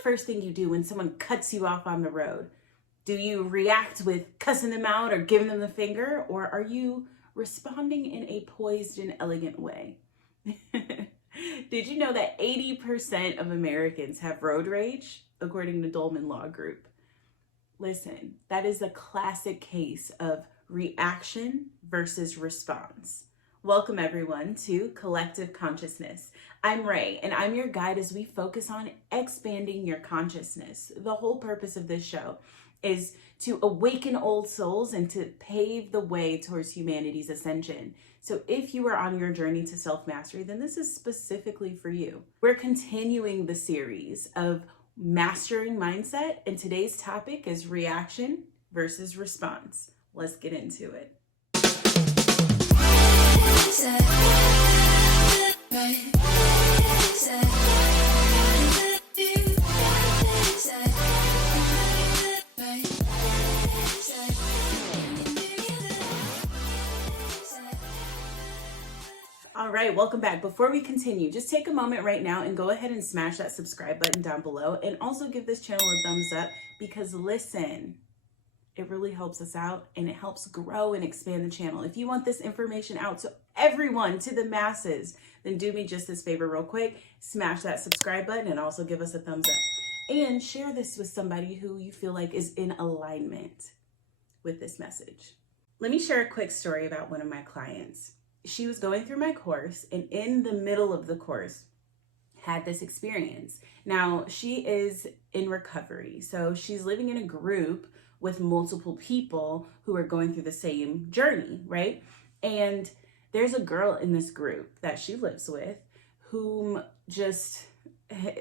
first thing you do when someone cuts you off on the road? Do you react with cussing them out or giving them the finger? Or are you responding in a poised and elegant way? Did you know that 80% of Americans have road rage, according to Dolman Law Group? Listen, that is a classic case of reaction versus response. Welcome everyone to Collective Consciousness. I'm Ray, and I'm your guide as we focus on expanding your consciousness. The whole purpose of this show is to awaken old souls and to pave the way towards humanity's ascension. So if you are on your journey to self-mastery, then this is specifically for you. We're continuing the series of mastering mindset, and today's topic is reaction versus response. Let's get into it. All right, welcome back. Before we continue, just take a moment right now and go ahead and smash that subscribe button down below, and also give this channel a thumbs up, because listen, it really helps us out and it helps grow and expand the channel. If you want this information out to everyone, to the masses, then do me just this favor real quick, smash that subscribe button and also give us a thumbs up. And share this with somebody who you feel like is in alignment with this message. Let me share a quick story about one of my clients. She was going through my course, and in the middle of the course had this experience. Now, she is in recovery, so she's living in a group with multiple people who are going through the same journey, right? And there's a girl in this group that she lives with whom just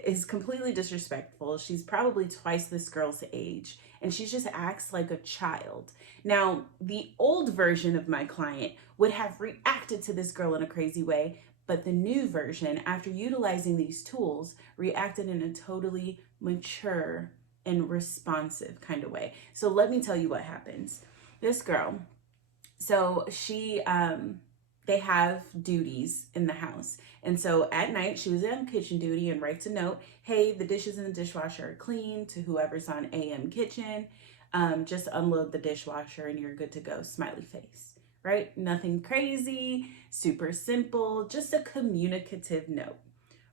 is completely disrespectful. She's probably twice this girl's age, and she just acts like a child. Now, the old version of my client would have reacted to this girl in a crazy way, but the new version, after utilizing these tools, reacted in a totally mature and responsive kind of way. So let me tell you what happens. This girl, so she, they have duties in the house. And so at night she was on kitchen duty and writes a note, hey, the dishes in the dishwasher are clean, to whoever's on AM kitchen. Just unload the dishwasher and you're good to go, smiley face, right? Nothing crazy, super simple, just a communicative note,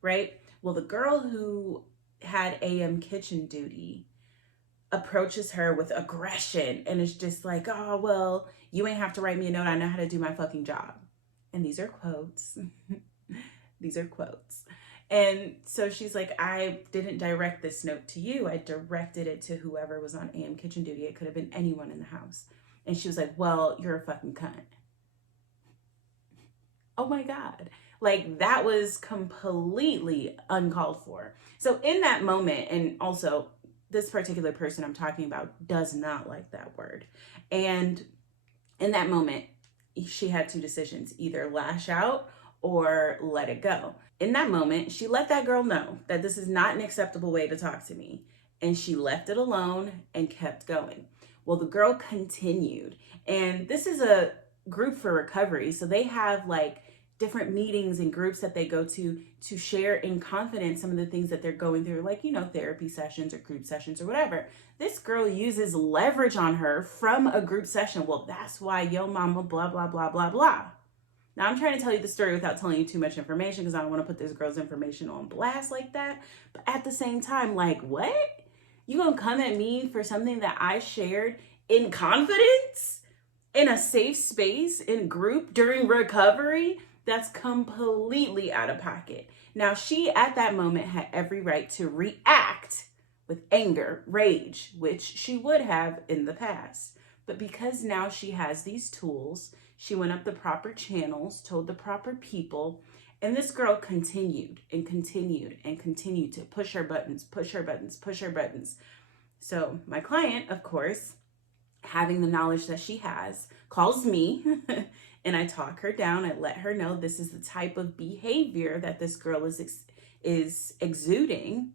right? Well, the girl who had AM kitchen duty approaches her with aggression and is just like, oh, well, you ain't have to write me a note. I know how to do my fucking job. And these are quotes. These are quotes. And so she's like, I didn't direct this note to you. I directed it to whoever was on AM kitchen duty. It could have been anyone in the house. And she was like, well, you're a fucking cunt. Oh my God. Like, that was completely uncalled for. So in that moment, and also this particular person I'm talking about does not like that word. And in that moment, she had two decisions, either lash out or let it go. In that moment, she let that girl know that this is not an acceptable way to talk to me. And she left it alone and kept going. Well, the girl continued. And this is a group for recovery. So they have like different meetings and groups that they go to share in confidence some of the things that they're going through, like, you know, therapy sessions or group sessions or whatever. This girl uses leverage on her from a group session. Well, that's why yo mama, blah, blah, blah, blah, blah. Now, I'm trying to tell you the story without telling you too much information because I don't want to put this girl's information on blast like that. But at the same time, like, what? You gonna come at me for something that I shared in confidence, in a safe space, in group, during recovery? That's completely out of pocket. Now, she at that moment had every right to react with anger, rage, which she would have in the past. But because now she has these tools, she went up the proper channels, told the proper people, and this girl continued and continued and continued to push her buttons, push her buttons, push her buttons. So my client, of course, having the knowledge that she has, calls me and I talk her down. I let her know this is the type of behavior that this girl is exuding,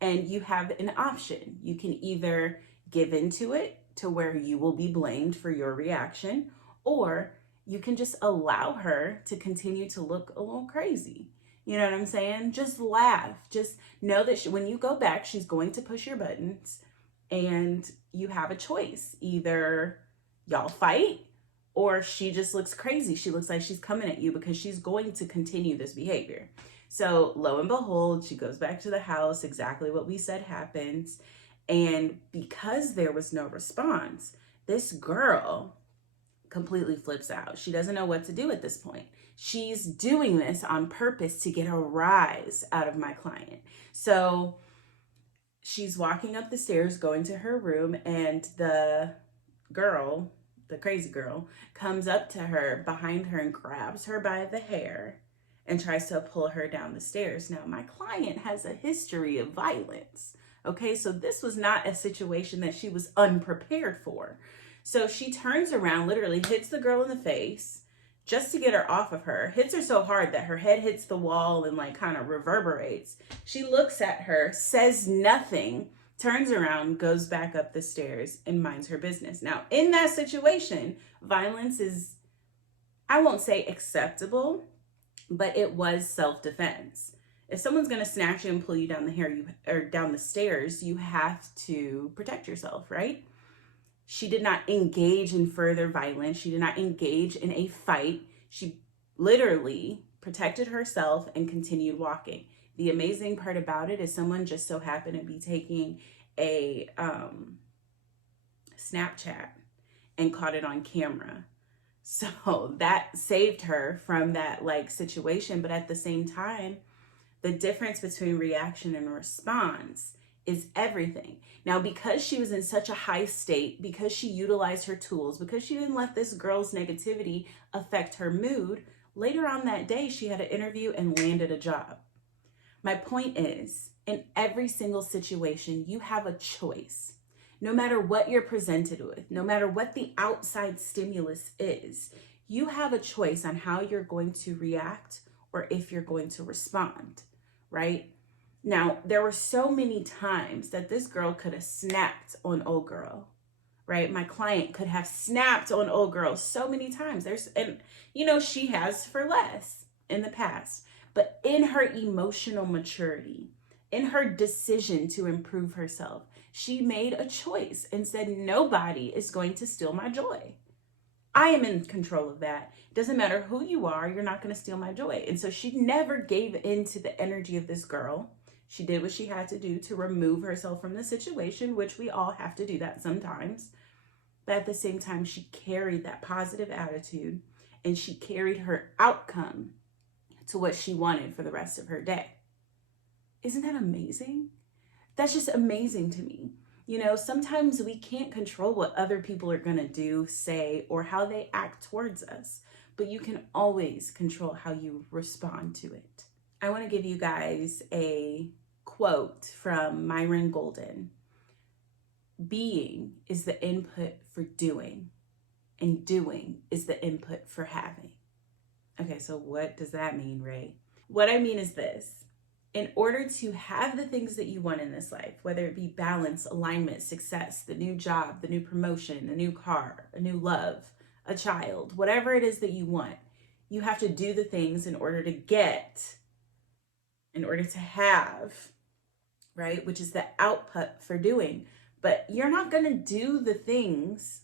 and you have an option. You can either give into it to where you will be blamed for your reaction, or you can just allow her to continue to look a little crazy. You know what I'm saying? Just laugh. Just know that when you go back, she's going to push your buttons, and you have a choice. Either y'all fight, or she just looks crazy. She looks like she's coming at you, because she's going to continue this behavior. So lo and behold, she goes back to the house. Exactly what we said happens. And because there was no response, this girl completely flips out. She doesn't know what to do at this point. She's doing this on purpose to get a rise out of my client. So she's walking up the stairs, going to her room, and the girl, the crazy girl, comes up to her behind her and grabs her by the hair and tries to pull her down the stairs. Now, my client has a history of violence. Okay, so this was not a situation that she was unprepared for. So she turns around, literally hits the girl in the face just to get her off of her, hits her so hard that her head hits the wall and like kind of reverberates. She looks at her, says nothing, turns around, goes back up the stairs, and minds her business. Now, in that situation, violence is, I won't say acceptable, but it was self-defense. If someone's going to snatch you and pull you down the hair, or down the stairs, you have to protect yourself, right? She did not engage in further violence. She did not engage in a fight. She literally protected herself and continued walking. The amazing part about it is someone just so happened to be taking a Snapchat and caught it on camera. So that saved her from that like situation. But at the same time, the difference between reaction and response is everything. Now, because she was in such a high state, because she utilized her tools, because she didn't let this girl's negativity affect her mood, later on that day, she had an interview and landed a job. My point is, in every single situation, you have a choice. No matter what you're presented with, no matter what the outside stimulus is, you have a choice on how you're going to react or if you're going to respond, right? Now, there were so many times that this girl could have snapped on old girl, right? My client could have snapped on old girl so many times. And she has for less in the past, but in her emotional maturity, in her decision to improve herself, she made a choice and said, nobody is going to steal my joy. I am in control of that. It doesn't matter who you are, you're not going to steal my joy. And so she never gave in to the energy of this girl. She did what she had to do to remove herself from the situation, which we all have to do that sometimes. But at the same time, she carried that positive attitude, and she carried her outcome to what she wanted for the rest of her day. Isn't that amazing? That's just amazing to me. Sometimes we can't control what other people are going to do, say, or how they act towards us, but you can always control how you respond to it. I want to give you guys a quote from Myron Golden. Being is the input for doing, and doing is the input for having. Okay, so what does that mean, Ray? What I mean is this. In order to have the things that you want in this life, whether it be balance, alignment, success, the new job, the new promotion, a new car, a new love, a child, whatever it is that you want, you have to do the things in order to get, in order to have, right? Which is the output for doing. But you're not going to do the things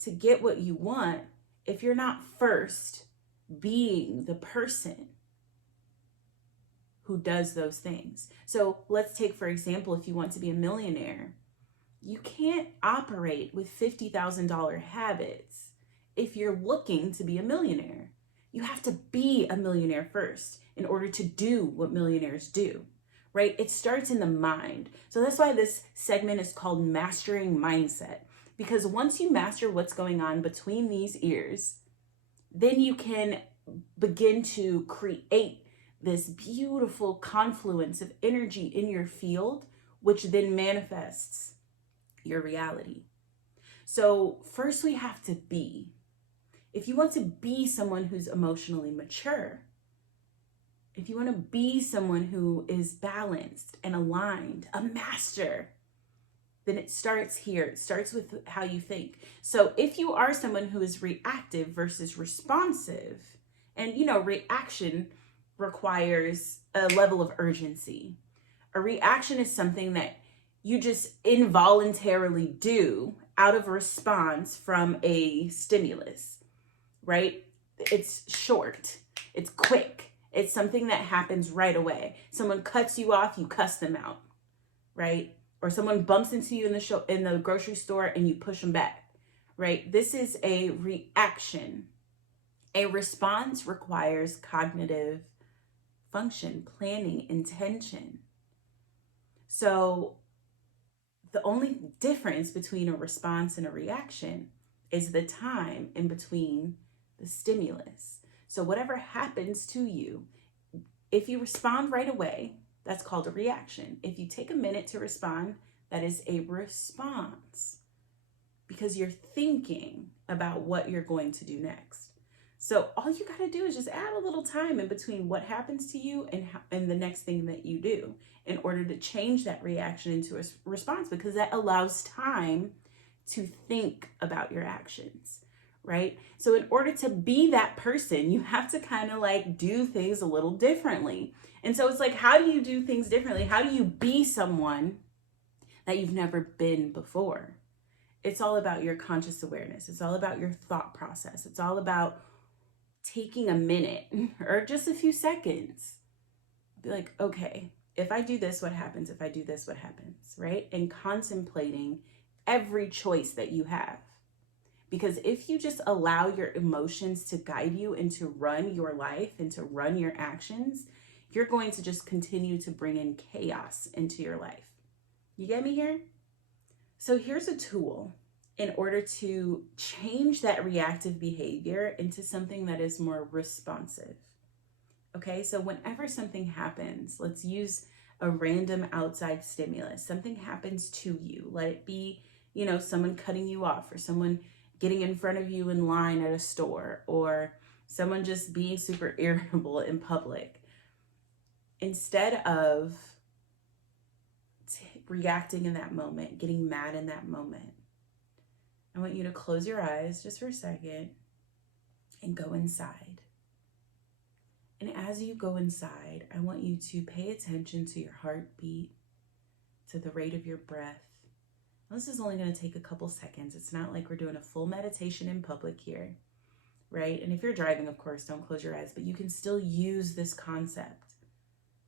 to get what you want if you're not first being the person who does those things. So let's take, for example, if you want to be a millionaire, you can't operate with $50,000 habits if you're looking to be a millionaire. You have to be a millionaire first in order to do what millionaires do, right? It starts in the mind. So that's why this segment is called Mastering Mindset, because once you master what's going on between these ears, then you can begin to create this beautiful confluence of energy in your field, which then manifests your reality. So first we have to be. If you want to be someone who's emotionally mature, if you want to be someone who is balanced and aligned, a master, then it starts here. It starts with how you think. So if you are someone who is reactive versus responsive, and reaction requires a level of urgency. A reaction is something that you just involuntarily do out of response from a stimulus, right? It's short, it's quick, it's something that happens right away. Someone cuts you off, you cuss them out, right? Or someone bumps into you in the grocery store and you push them back, right? This is a reaction. A response requires cognitive function, planning, intention. So the only difference between a response and a reaction is the time in between the stimulus. So whatever happens to you, if you respond right away, that's called a reaction. If you take a minute to respond, that is a response, because you're thinking about what you're going to do next. So all you got to do is just add a little time in between what happens to you and the next thing that you do in order to change that reaction into a response, because that allows time to think about your actions, right? So in order to be that person, you have to kind of like do things a little differently. And so it's like, how do you do things differently? How do you be someone that you've never been before? It's all about your conscious awareness. It's all about your thought process. It's all about taking a minute or just a few seconds. Be like, okay, if I do this, what happens? If I do this, what happens, right? And contemplating every choice that you have. Because if you just allow your emotions to guide you and to run your life and to run your actions, you're going to just continue to bring in chaos into your life. You get me here? So here's a tool in order to change that reactive behavior into something that is more responsive. Okay, so whenever something happens, let's use a random outside stimulus. Something happens to you. Let it be, someone cutting you off, or someone getting in front of you in line at a store, or someone just being super irritable in public. Instead of reacting in that moment, getting mad in that moment, I want you to close your eyes just for a second and go inside. And as you go inside, I want you to pay attention to your heartbeat, to the rate of your breath. This is only going to take a couple seconds. It's not like we're doing a full meditation in public here, right? And if you're driving, of course, don't close your eyes, but you can still use this concept,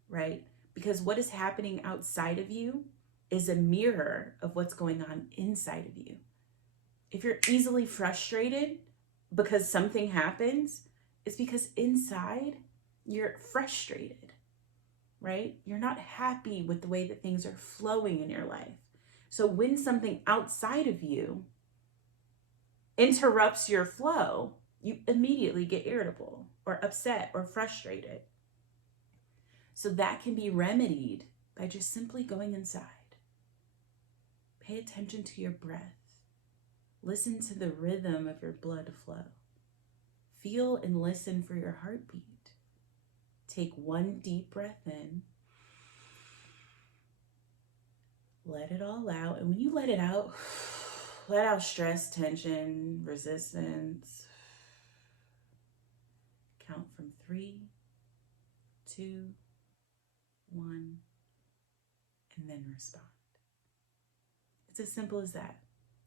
right? Because what is happening outside of you is a mirror of what's going on inside of you. If you're easily frustrated because something happens, it's because inside you're frustrated, right? You're not happy with the way that things are flowing in your life. So when something outside of you interrupts your flow, you immediately get irritable or upset or frustrated. So that can be remedied by just simply going inside. Pay attention to your breath. Listen to the rhythm of your blood flow. Feel and listen for your heartbeat. Take one deep breath in. Let it all out. And when you let it out, let out stress, tension, resistance. Count from 3, 2, 1, and then respond. It's as simple as that.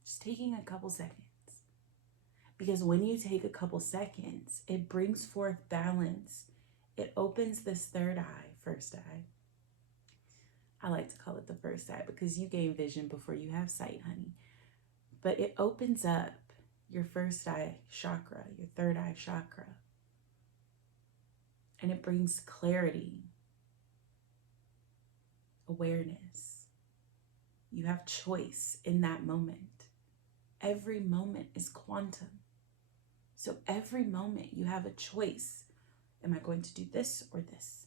Just taking a couple seconds. Because when you take a couple seconds, it brings forth balance. It opens this third eye, first eye. I like to call it the first eye because you gain vision before you have sight, honey. But it opens up your first eye chakra, your third eye chakra. And it brings clarity, awareness. You have choice in that moment. Every moment is quantum. So every moment you have a choice. Am I going to do this or this?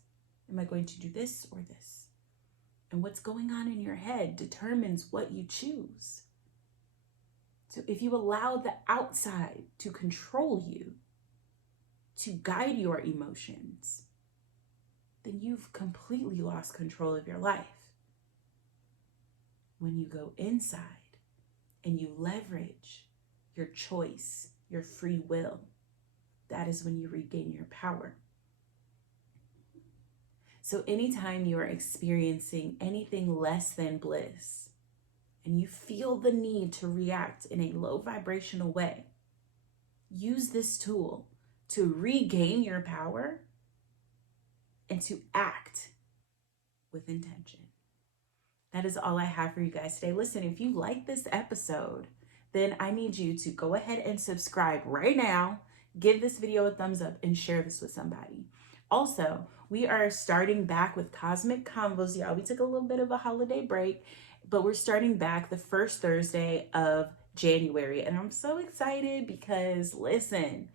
Am I going to do this or this? And what's going on in your head determines what you choose. So if you allow the outside to control you, to guide your emotions, then you've completely lost control of your life. When you go inside and you leverage your choice, your free will, that is when you regain your power. So anytime you are experiencing anything less than bliss and you feel the need to react in a low vibrational way, use this tool to regain your power and to act with intention. That is all I have for you guys today. Listen, if you like this episode, then I need you to go ahead and subscribe right now, give this video a thumbs up, and share this with somebody. Also, we are starting back with Cosmic Convos, y'all. We took a little bit of a holiday break, but we're starting back the first Thursday of January. And I'm so excited because, listen,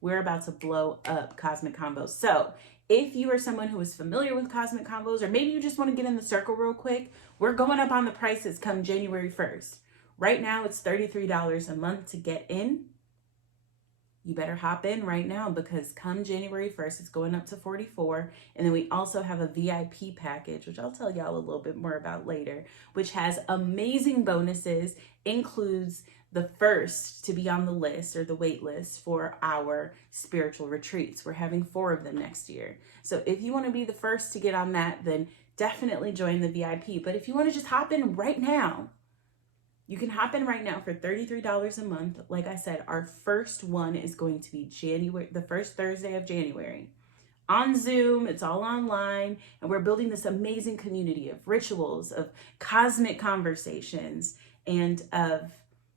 we're about to blow up Cosmic Convos. So if you are someone who is familiar with Cosmic Convos, or maybe you just want to get in the circle real quick, we're going up on the prices come January 1st. Right now, it's $33 a month to get in. You better hop in right now because come January 1st, it's going up to $44. And then we also have a VIP package, which I'll tell y'all a little bit more about later, which has amazing bonuses, includes the first to be on the list or the wait list for our spiritual retreats. We're having 4 of them next year. So if you want to be the first to get on that, then definitely join the VIP. But if you want to just hop in right now, you can hop in right now for $33 a month. Like I said, our first one is going to be the first Thursday of January. On Zoom, it's all online, and we're building this amazing community of rituals, of cosmic conversations, and of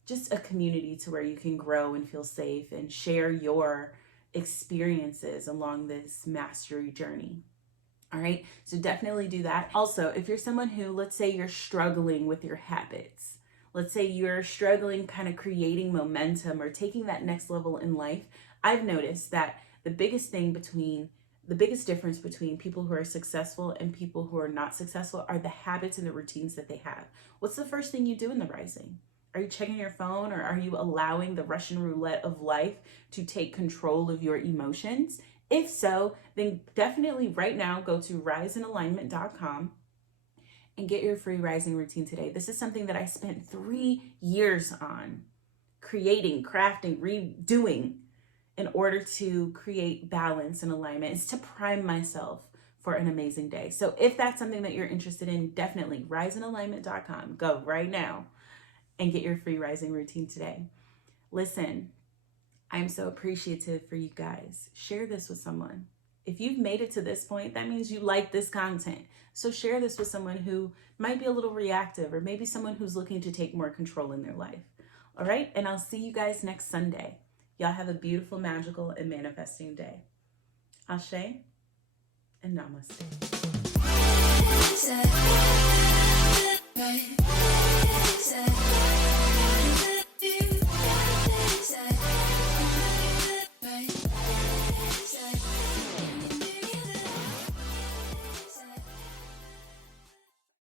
just a community to where you can grow and feel safe and share your experiences along this mastery journey. All right, so definitely do that. Also, if you're someone who, let's say you're struggling with your habits, let's say you're struggling kind of creating momentum or taking that next level in life, I've noticed that the biggest difference between people who are successful and people who are not successful are the habits and the routines that they have. What's the first thing you do in the rising? Are you checking your phone, or are you allowing the Russian roulette of life to take control of your emotions? If so, then definitely right now go to riseandalignment.com and get your free rising routine today. This is something that I spent 3 years on creating, crafting, redoing in order to create balance and alignment. It's to prime myself for an amazing day. So if that's something that you're interested in, definitely riseandalignment.com. Go right now and get your free rising routine today. Listen, I'm so appreciative for you guys. Share this with someone. If you've made it to this point, that means you like this content. So share this with someone who might be a little reactive, or maybe someone who's looking to take more control in their life. All right, and I'll see you guys next Sunday. Y'all have a beautiful, magical, and manifesting day. Asè and Namaste.